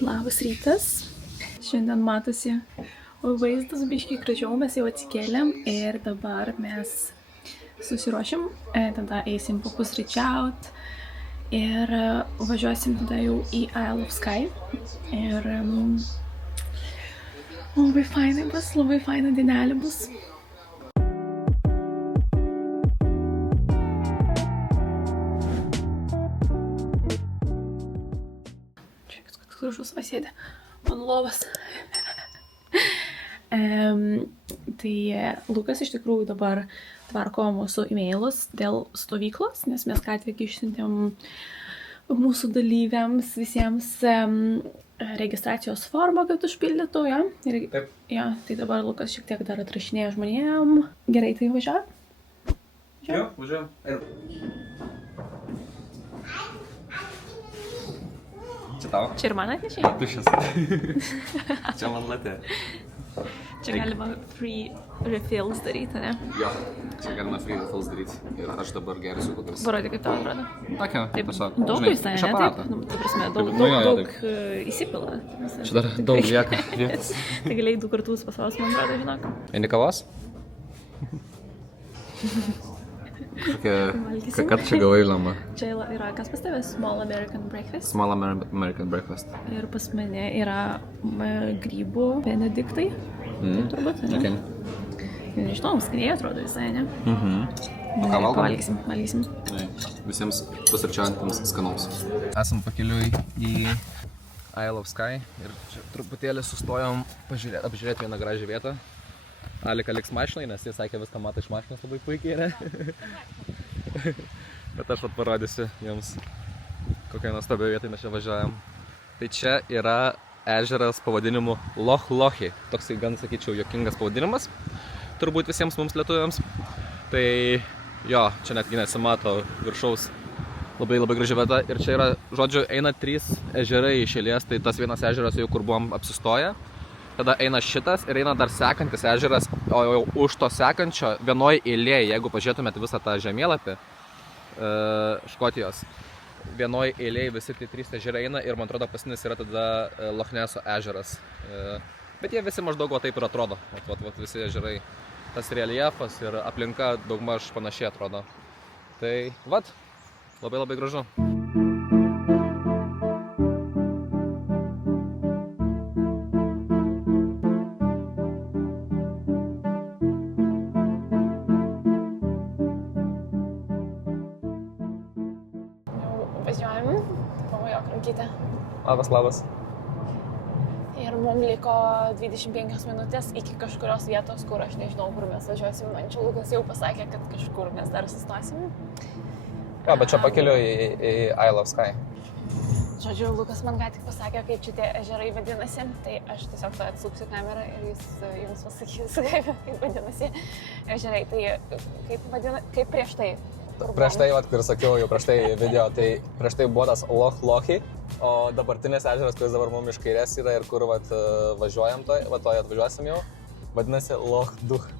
Labas rytas. Šiandien matosi vaizdas biškai gražiau, mes jau atsikėlėm ir dabar mes susiruošim, tada eisim papusryčiaut ir važiuosim tada jau į Isle of Skye. Ir labai fainai bus, labai faina dienelė bus. Gražus pasėdė ant lovas. Tai Lukas iš tikrųjų dabar tvarko mūsų e-mailus dėl stovyklos, nes mes ką tik išsiuntėm mūsų dalyviams visiems registracijos formą, kad užpildytų, ja? Ir, taip. Ja, tai dabar Lukas šiek tiek dar atrašinėja žmonėm. Gerai, tai važiuojam? Jo, važiuojam. Čia tau? Čia ir man atnešiai? Tuščias. Čia man latė. Čia galima free refills daryti, ne? Jo, čia galima free refills daryti. Ir aš dabar gersiu kokias. Parodė, kaip tau atrodo. Tokia, taip, tiesiog. Daug jūs tai, ne? Taip, ta prasme, daug įsipila. Čia dar daug lieka vietas. Tai galėjai 2 kartus paspausti, man atrodo, žinok. Eini kavos? Ką čia gavai, Lama? Čia yra kas pas tavęs? Small American Breakfast. Small American Breakfast. Ir pas mane yra grybų benediktai. Taip turbūt, ne? Okay. Nežinau, skaniai atrodo visai, ne? O ką valgom? Valgysim. Visiems pusryčiaujantiems skanaus. Esam pakeliui į Isle of Skye ir čia truputėlį sustojom apžiūrėti vieną gražią vietą. Alika liks mašinai, nes jis sakė viską mato iš mašinos labai puikiai, ne? Bet aš parodysiu jums, kokią nuostabią vietą mes čia važiuojam. Tai čia yra ežeras pavadinimu Loch Lochy. Toksai gan, sakyčiau, juokingas pavadinimas, turbūt visiems mums lietuviams. Tai jo, čia netgi nesimato viršaus labai graži vieta. Ir čia yra, žodžiu, eina 3 ežerai iš eilės, tai tas vienas ežeras jau kur buvom apsistoję. Tada eina šitas ir eina dar sekantis ežeras, o jau už to sekančio vienoj eilėje, jeigu pažiūrėtumėte visą tą žemėlapį Škotijos, vienoj eilėje visi tie 3 ežerai eina ir man atrodo paskutinis yra tada Loch Neso ežeras. Bet jie visi maždaug taip ir atrodo, visi ežerai. Tas reljefas ir aplinka daugmaž panašiai atrodo. Tai labai gražu. Važiuojam, pamajok rankytę. Labas. Ir mums liko 25 minutės iki kažkurios vietos, kur aš nežinau, kur mes važiuosim. Man čia Lukas jau pasakė, kad kažkur mes dar sustosim. Jo, bet čia pakeliu į Isle of Skye. Žodžiu, Lukas man ką tik pasakė, kaip čia tie ežerai vadinasi. Tai aš tiesiog atsuksiu kamerą ir jis jums pasakys, kaip vadinasi ežerai. Tai kaip prieš tai? Prieš tai, kur sakiau jau prieš tai video, tai prieš tai buvo tas Loch Lochy, o dabartinis ežeras, kuris dabar mums iš kairės yra ir kur važiuojam toj atvažiuosim jau, vadinasi Loch Duch.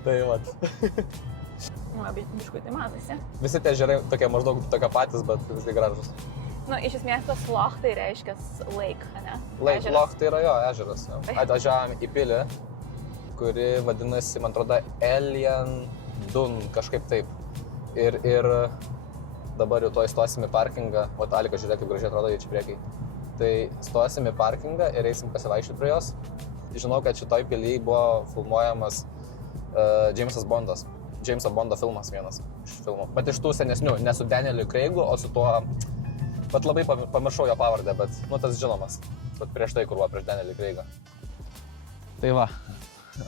Tai Biškutį matosi. Visi tie ežerai tokie maždaug tokie patys, bet visai gražus. Nu, iš esmės tas Loch tai reiškia lake, ne? Loch tai yra jo ežeras. Atvažiavom į pilį, kuri vadinasi, man atrodo, Elien Dun, kažkaip taip. Ir dabar jau to įstosim į parkingą, o Alika, žiūrėk, kaip gražiai atrodo jie čia priekiai. Tai stosim į parkingą ir eisim pasivaikščioti prie jos. Žinau, kad šitoj pily buvo filmuojamas Jameso Bondo filmas vienas iš filmų. Bet iš tų senesnių, ne su Danieliu Craigu, o su tuo, bet labai pamiršau jo pavardę, bet, tas žinomas. Bet prieš tai, kur buvo prieš Danielį Craigą. Tai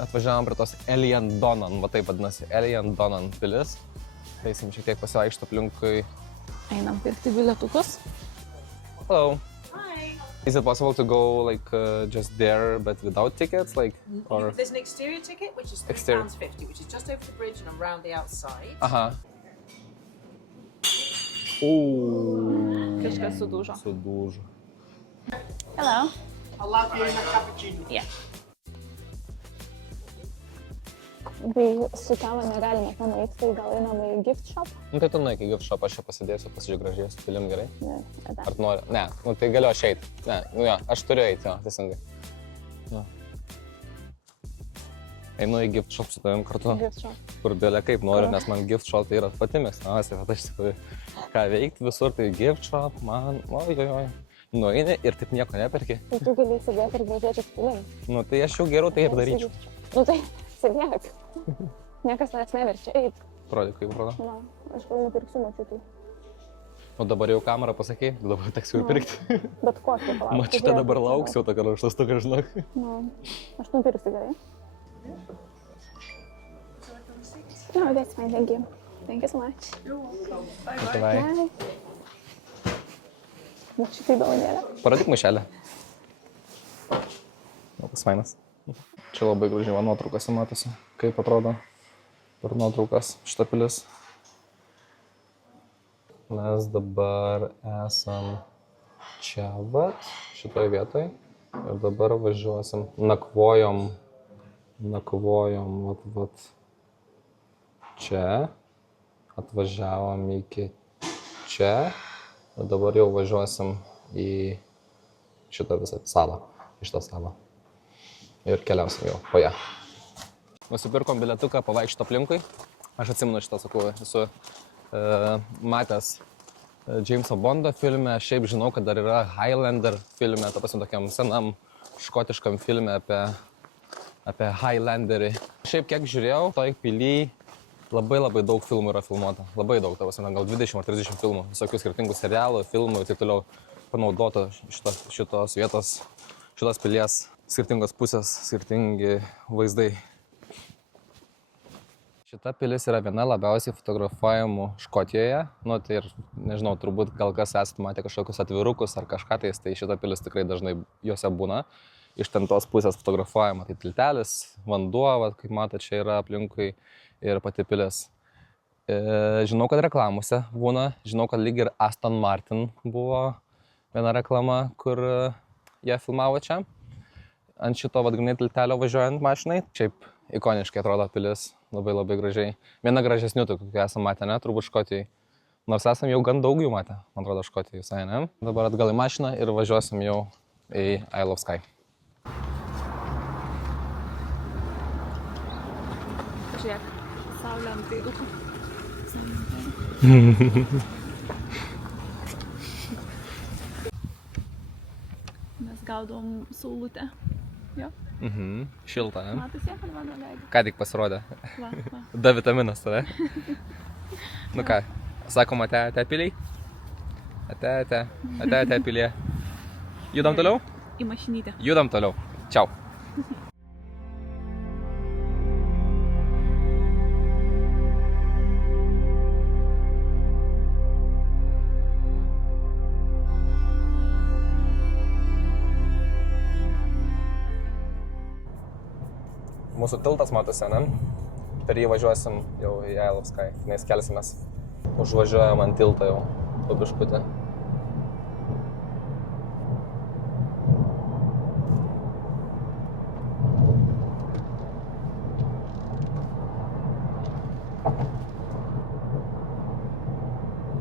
atvažiavom prie tos Elien Donan, taip vadinasi, Elien Donan pilis. Eisim šiek tiek pasivaikščioti aplinkui. Einam pirkti bilietukus. Hello. Hi. Is it possible to go just there but without tickets? Or... There's an exterior ticket which is £3.50, which is just over the bridge and around the outside. Kažkas sudužo. Hello. I'll have you in a cappuccino. Yeah. Tai su tavo negalime ten eiti, tai gal einam į gift shop? Nu tai tu nueik į gift shop, aš čia pasidėsiu, pasižiūrėk gražiai, su pilim gerai. Ne, tada. Ar tu nori? Ne, nu tai galiu aš eiti. Ne, nu jo, aš turiu eiti, jo, teisingai. Jo. Einu į gift shop su tavim kartu, Gift shop. kur bėlė kaip noriu, nes man gift shop tai yra pati mėgstamiausia, bet aš tikrųjų ką veikti visur, tai gift shop, man, ojojoj. Nueini ir taip nieko neperki. Tai tu gali sėdėti ir gražiai pilim. Nu tai aš jau geriau tai ir daryčiau. Nu tai sėdėk. Niekas tavęs neverčia eiti. Rodyk, kaip rodo. Na, aš gal nupirksiu mačiutį. O dabar jau kamerą pasakei, dabar teks jau ir pirkti. Bet kokį palauk. Mačiute dabar lauks jau tokio raštastuką, žinok. Na, aš nupirksiu gerai. No, that's fine, thank you. Thank you so much. Bye. Mačiutį dovanėlę. Parodyk maišelę. Labai fainas. Čia labai gražiai nuotraukose matosi, kaip atrodo per nuotraukas šita pilis. Mes dabar esam čia vat, šitoje vietoje. Ir dabar važiuosim, nakvojom vat čia. Atvažiavom iki čia. Ir dabar jau važiuosim į šitą visą salą, iš tą salą. Ir keliausim jau po ją. Nusipirkom bilietuką pavaikščioti aplinkui. Aš atsimenu šitą, sakau, esu matęs Jameso Bondo filme, šiaip žinau, kad dar yra Highlander filme, ta prasme tokiam senam škotiškam filme apie Highlanderį. Šiaip kiek žiūrėjau, toj pily labai daug filmų yra filmuota. Labai daug, ta prasme, gal 20 ar 30 filmų, visokių skirtingų serialų, filmų ir taip toliau panaudota šitos vietos, šitos pilies. Skirtingos pusės, skirtingi vaizdai. Šita pilis yra viena labiausiai fotografuojamų Škotijoje. Nu, tai ir, nežinau, turbūt gal kas esate matę kažkokius atvirukus ar kažką tais, tai šita pilis tikrai dažnai juose būna. Iš ten tos pusės fotografuojama, tai tiltelis, vanduo, va, kaip matote, čia yra aplinkui ir pati pilis. Žinau, kad reklamose būna, žinau, kad lyg ir Aston Martin buvo viena reklama, kur jie filmavo čia. Ant šito vadgrinai tiltelio važiuojant mašinai. Šiaip ikoniškai atrodo pilis, labai gražiai. Viena gražesnių tokių, kai esam matę, ne, turbūt Škotijai. Nors esam jau gan daug jų matę, man atrodo, Škotijai visai, ne. Dabar atgal į mašiną ir važiuosim jau į Isle of Skye. Pažiūrėk, saulė ant veidukų. Mes gaudom saulutę. Jo. Šilta, ne? Matosi, ant mano veido. Ką tik pasirodė. Va. Da vitaminas, tada. Nu ką, sakom ate piliai? Ate pilie. Judam toliau? Į mašinytę. Judam toliau. Čiau. Mūsų tiltas matosi, ne? Per jį važiuosim jau į Isle of Skye, nes kelsimės. Užvažiuojam ant tiltą jau, po biškutį.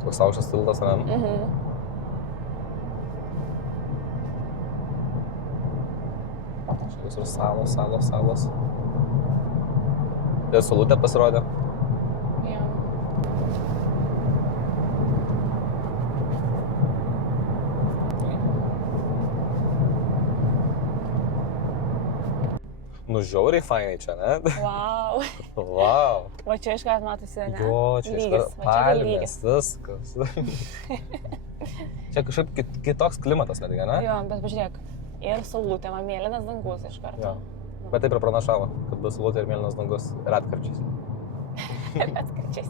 Koks aukštas tiltas, ne? Čia visur salos. Ir saulutė pasirodė. Jo. Nu, žiauriai fainai čia, ne? Wow. Wow. Va čia iškart matosi, ne? Jo, čia iškart palmės, viskas. Čia kažkaip kitoks klimatas netgi, ne? Jo, bet pažiūrėk. Ir saulutė, man mėlynas dangus iš karto. Jo. Bet taip ir pranašavo, kad bus saulutė ir mėlynas dangus retkarčiais. Retkarčiais.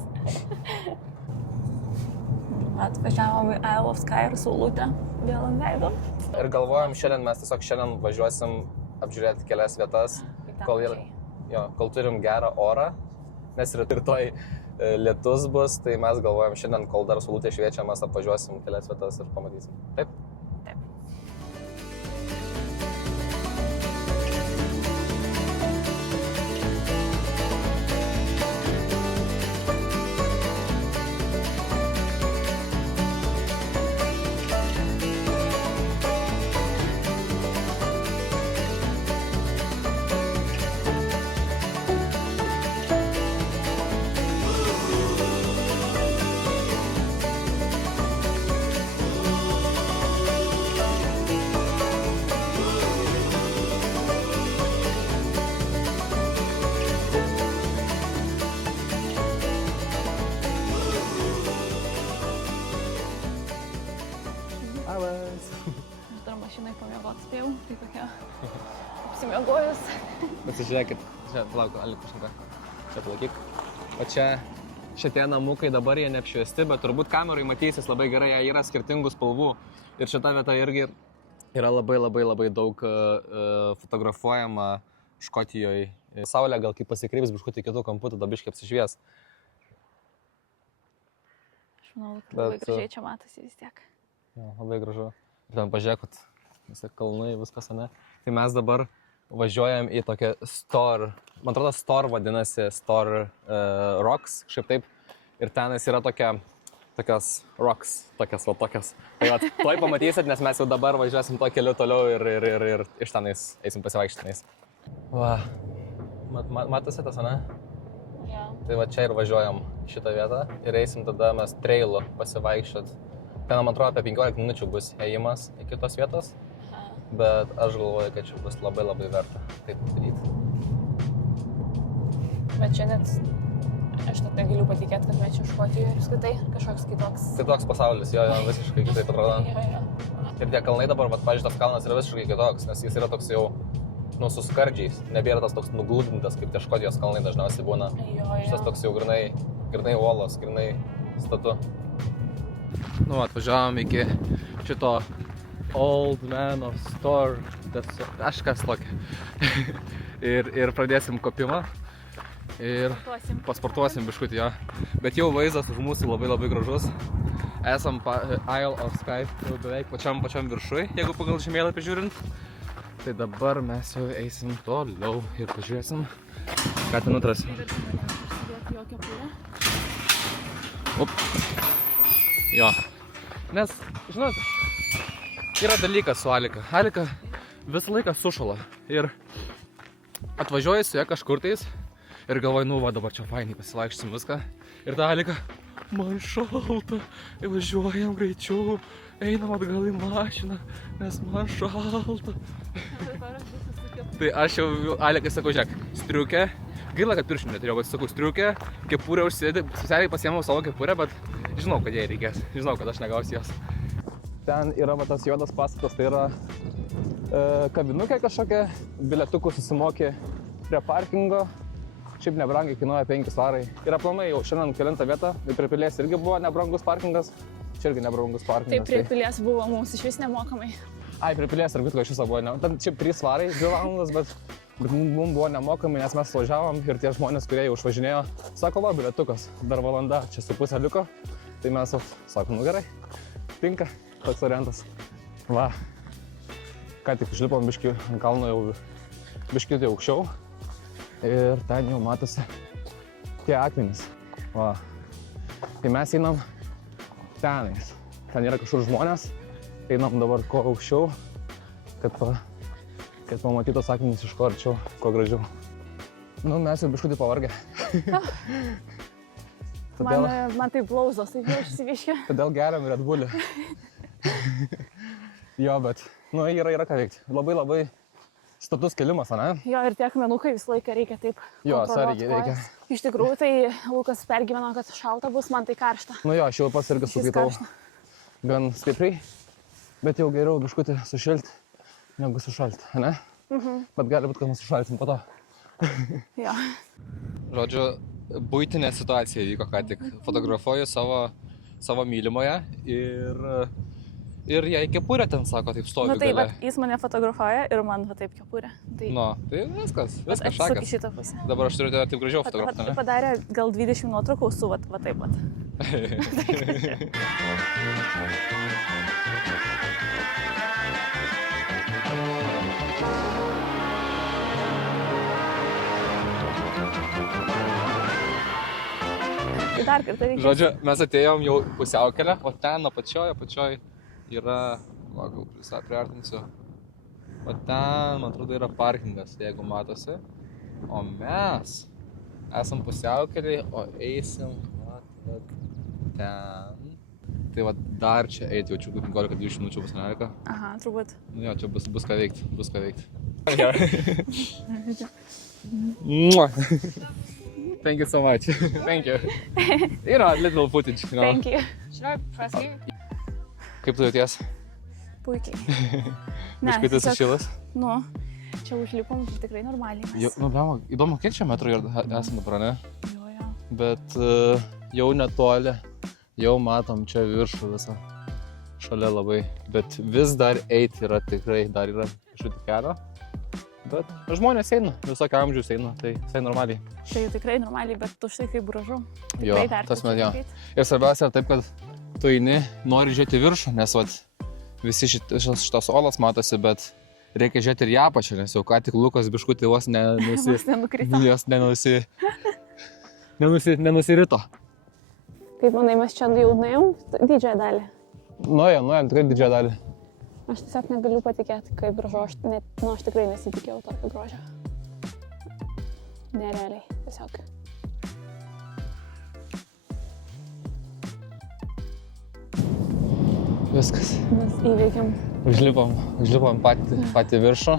Atvažiavom į Isle of Skye ir saulutę vėl ant veido. Ir galvojam, mes tiesiog šiandien važiuosim apžiūrėti kelias vietas, kol turim gerą orą, nes rytoj lietus bus, tai mes galvojam šiandien, kol dar saulutė šviečia, mes apvažiuosim kelias vietas ir pamatysim. Taip? Taip. Labas. Aš dar mašinai pamiegot spėjau, tai tokia apsimiegojus. Pasižiūrėkit, čia, palauk, Alikušanka, čia palaikyk. O čia šitie namukai dabar jie neapšviesti, bet turbūt kamerai matysis labai gerai, jie yra skirtingų spalvų. Ir šita vieta irgi yra labai daug fotografuojama Škotijoje. Saulė gal kaip pasikreips biškutį kitų kampų, tada biškai apsišvies. Aš manau, labai gražiai čia matosi vis tiek. Jo, labai gražu. Ir ten pažiūrėkit, visi kalnai, viskas, ne? Tai mes dabar važiuojam į tokią store, man atrodo, store vadinasi, store rocks, šiaip taip. Ir tenas yra tokios rocks, tokias. Tai va, toj pamatysit, nes mes jau dabar važiuosim to keliu toliau ir iš tenais eisim pasivaikštinais. Va, matosi tas, ne? Ja. Tai va čia ir važiuojam šitą vietą ir eisim tada mes trailu pasivaikščiot. Ten, man atrodo, apie 15 minučių bus ėjimas iki tos vietos, bet aš galvoju, kad čia bus labai verta taip daryti. Bet čia net, aš net negaliu patikėti, kad mes čia Škotijoje ir skaitai kažkoks kitoks. Kitoks pasaulis, jo, visiškai kitaip atrodo. Jo. Ir tie kalnai dabar, pavyzdžiui, tas kalnas yra visiškai kitoks, nes jis yra toks jau, su skardžiais. Nebėra tas toks nugludintas, kaip tie Škotijos kalnai dažniausiai būna. Šitas toks jau grinai uolos, grinai statu. Nu, atvažiavom iki šito Old Man of Store, kažkas tokio. ir pradėsim kopimą. Ir pasportuosim biškutį, jo. Bet jau vaizdas už mūsų labai gražus. Esam Isle of Skye, jau beveik pačiam viršui, jeigu pagal žemėlapį žiūrint. Tai dabar mes jau eisim toliau ir pažiūrėsim, ką ten atrasim. Jo. Nes, žinot, yra dalykas su Alika. Alika visą laiką sušala. Ir atvažiuoji su ja kažkur tais ir galvoju, nu va, dabar čia fainai pasivaikščiosim viską. Ir ta Alika, man šalta, važiuojam greičiau, einam atgal į mašiną, nes man šalta. Tai aš jau Alikai sakau, žiūrėk, striukė, gaila, kad pirščių neturėjau, bet sakau, striukė, kepurę užsidėti, specialiai pasiėmiau savo kepurę, bet žinau, kad jai reikės, žinau, kad aš negausiu jos. Ten yra va, tas juodas pastatas, tai yra kavinukė kažkokia, bilietukų susimokė prie parkingo, šiaip nebrangiai kainuoja 5 svarai. Ir aplamai jau šiandien kelintą vietą, tai prie Pilies irgi buvo nebrangus parkingas, čia irgi nebrangus parkingas. Taip, prie Pilies buvo mums iš vis nemokamai. Ai, prie Pilies ir Vitko iš viso buvo, ten šiaip 3 svarai, 2 valandas, bet mums buvo nemokamai, nes mes važiavom ir tie žmonės, kurie jau išvažinėjo, sako, va, bilietukas, dar valanda, čia su pusė liko, tai mes, sako, nu gerai, tinka, toks variantas. Va, ką tik išlipom biškį ant kalno jau biškį tai aukščiau ir ten jau matosi tie akmenys. Va, tai mes einam tenais, ten yra kažkur žmonės. Einam dabar kuo aukščiau, kad pamatytos akmenys iš ko arčiau, kuo gražiau. Nu, mes jau biškutį pavargę. Man tai blauzos, taip jau išsiviškė. Todėl geriam Red Bullį. Jo, bet, nu, yra ką veikti. Labai status kelimas, ane? Jo, ir tie akmenukai visą laiką reikia taip kontroliuoti. Jo, reikia. Iš tikrųjų, tai Lukas pergyveno, kad šalta bus, man tai karšta. Nu jo, aš jau pats irgi sukaitau gan stipriai. Bet jau geriau biškutį sušilti, negu sušalti, ne? Bet gali būti, kad mes sušalsim po to. Jo. Žodžiu, buitinė situacija įvyko ką tik. Fotografuoju savo mylimoje ir jai kepurė ten, sako, taip stovi Nu tai, gale. jis mane fotografuoja ir man va taip kepurė. Tai... Nu, tai viskas šakas. Atsuk į šitą pusę. Dabar aš turiu taip gražiau fotografuoti, ne? Padarė gal 20 nuotraukų su va taip pat. Dar kartą reikia. Žodžiu, mes atėjom jau pusiaukelę, o ten apačioj yra, gal priartinsiu, o ten, man atrodo, yra parkingas, jeigu matosi, o mes esam pusiaukelėj, o eisim ten. Tai va dar čia eiti, jau čia 15-20 minučių bus, ne? Aha, turbūt. Jo, čia bus ką veikti. Thank you so much. Thank you. You know, little footage, you know. Thank you. Should I press you? Kaip tu jauties? Puikiai. Biškutės tiesiog, sušilas. Nu, čia užlipom tikrai normaliai. Jo, nu, blemba, įdomu, kiek čia metrų esame dabar, ne? Jo. Bet jau netoli, jau matom čia viršų visą. Šalia labai. Bet vis dar eiti yra tikrai, dar yra kažkokį kelio. Bet žmonės eina, visokio amžiaus eina, tai visai normaliai. Tai tikrai normaliai, bet už tai kaip gražu. Jo, tas man jo. Ir svarbiausia yra taip, kad tu eini, nori žiūrėti viršų, nes vat, visi šitos olas matosi, bet reikia žiūrėti ir į apačią, nes jau ką tik Lukas biškutį vos nenusirito. Kaip manai, mes čia jau nuėjom didžiąją dalį? Nuėjom tikrai didžiąją dalį. Aš tiesiog negaliu patikėti, kaip gražu, aš tikrai nesitikėjau tokio grožio. Nerealiai, tiesiog. Viskas. Mes įveikėm. Užlipom patį viršų.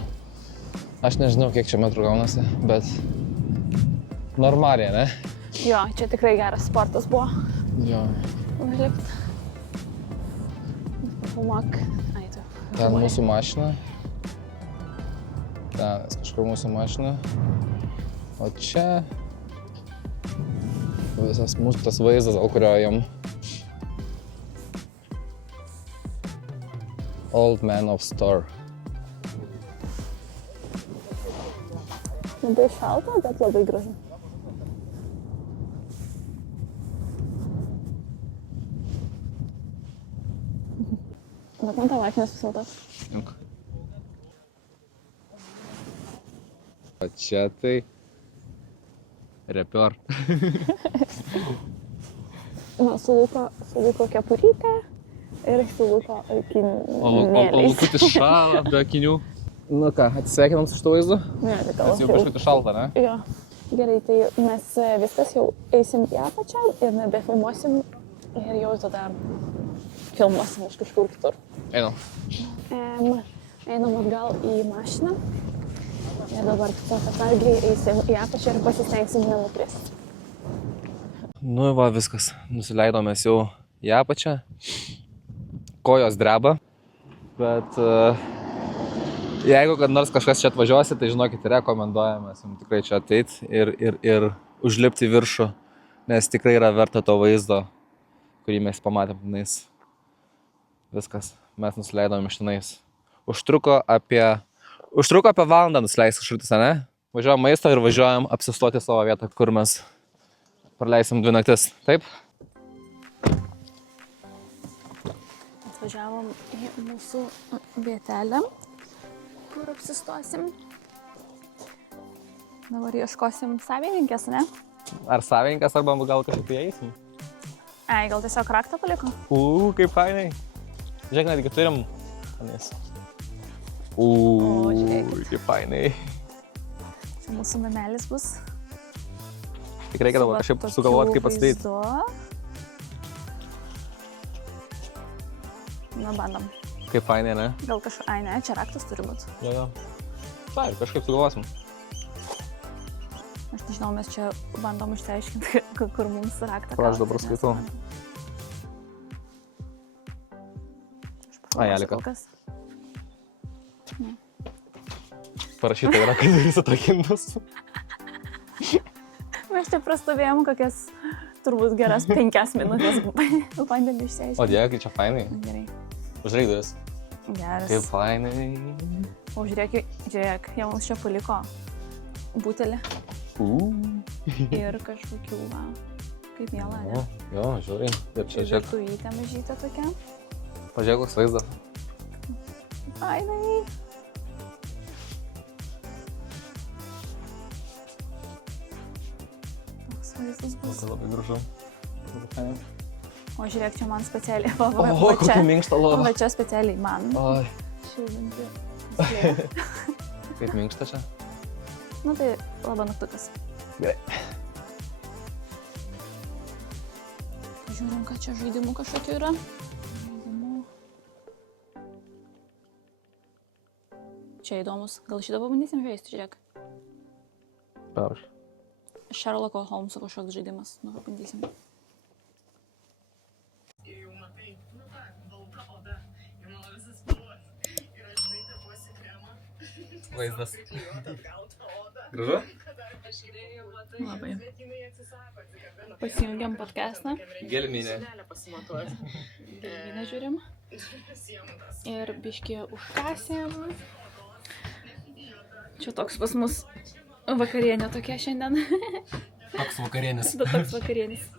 Aš nežinau, kiek čia metrų gaunasi, bet normaliai, ne? Jo, čia tikrai geras sportas buvo. Jo. Užlipt. Filmuok. Ten mūsų mašina. Ten kažkur mūsų mašina. O čia visas mūsų tas vaizdas, dėl kurio jam Old Man of Store. Labai šalta, bet labai gražu. Bet man tavo akinis visaltas. Imk. O čia tai repior. Na, su Luko kepurytė ir su Luko akinėliais. O Lukutis šala be akinių. Nu ką, atsisveikinam su šito vaizdu? Ne, tai gal Nes jau kažkaip šalta, ne? Jo. Gerai, tai mes viskas jau eisim į apačią ir nebefilmuosim ir jau tada filmuosim iš kažkur kitur. Einam. Einam atgal į mašiną ir dabar tiesiog atsargiai eisim į apačią ir pasistengsim nenukrist. Nu va, viskas. Nusileidom jau į apačią. Kojos dreba. Bet jeigu kad nors kažkas čia atvažiuosi, tai žinokit, rekomenduojame jums tikrai čia ateiti ir užlipti viršų, nes tikrai yra verta to vaizdo, kurį mes pamatėm tenais. Viskas, mes nusileidom iš tenais. Užtruko apie valandą nusileis kažkur, ne? Važiuojam maisto ir važiuojam apsistoti savo vietą, kur mes praleisim 2 naktis. Taip? Atvažiavom į mūsų vietelę, kur apsistosim. Dabar ieškosim savininkės, ne? Ar savininkas, arba gal kažkaip įeisim? Gal tiesiog raktą paliko? Kaip fainai. Žiūrėk, netgi turim. Žiūrėkit. Kaip fainai. Čia mūsų namelis bus. Tik reikia dabar kažkaip sugalvoti, kaip pasidaryti. Na, bandom. Kaip fainai, ne? Gal kažkaip... ne, čia raktas turi būti. Jo. Tai, kažkaip sugalvosim. Aš nežinau, mes čia bandom išsiaiškinti, kur mums raktą. Aš dabar skaitau. Alika. Parašyta yra, kad jis atrakintas. Mes čia prastovėjom kokias, turbūt geras 5 minutės bandėm išsiaiškinti. O dieve, kai čia fainai. Gerai. Užreik duris. Geras. Kaip fainai. O žiūrėk, jie mums čia paliko butelį. Ir kažkokių, va, kaip miela, ne? Jo, žiūrėjai. Ir čia žiūrėk. Virtuvėtė mažytė tokia. Pažiūrėk, koks vaizdas. Fainai. Toks vaizdas bus. Labai gražu. O žiūrėk, čia man specialiai. O, kokia minkšta lova. Va čia specialiai man. Oi. Šildinti. Kaip minkšta čia? Nu tai labanaktukas. Gerai. Žiūrim, kad čia žaidimų kažkokių yra. Čia įdomus. Gal šitą pabandysim žaisti, žiūrėk. Pavyž. Sherlocko Holmeso kažkoks žaidimas. Nu, pabandysim. vaizdas. Gražu? Labai. Pasijungiam podcastą. Gelminė. Gelminę žiūrim. Ir biškį užkasėm. Čia toks pas mus vakarienė tokia šiandien. Toks vakarienis. Bet toks vakarienis.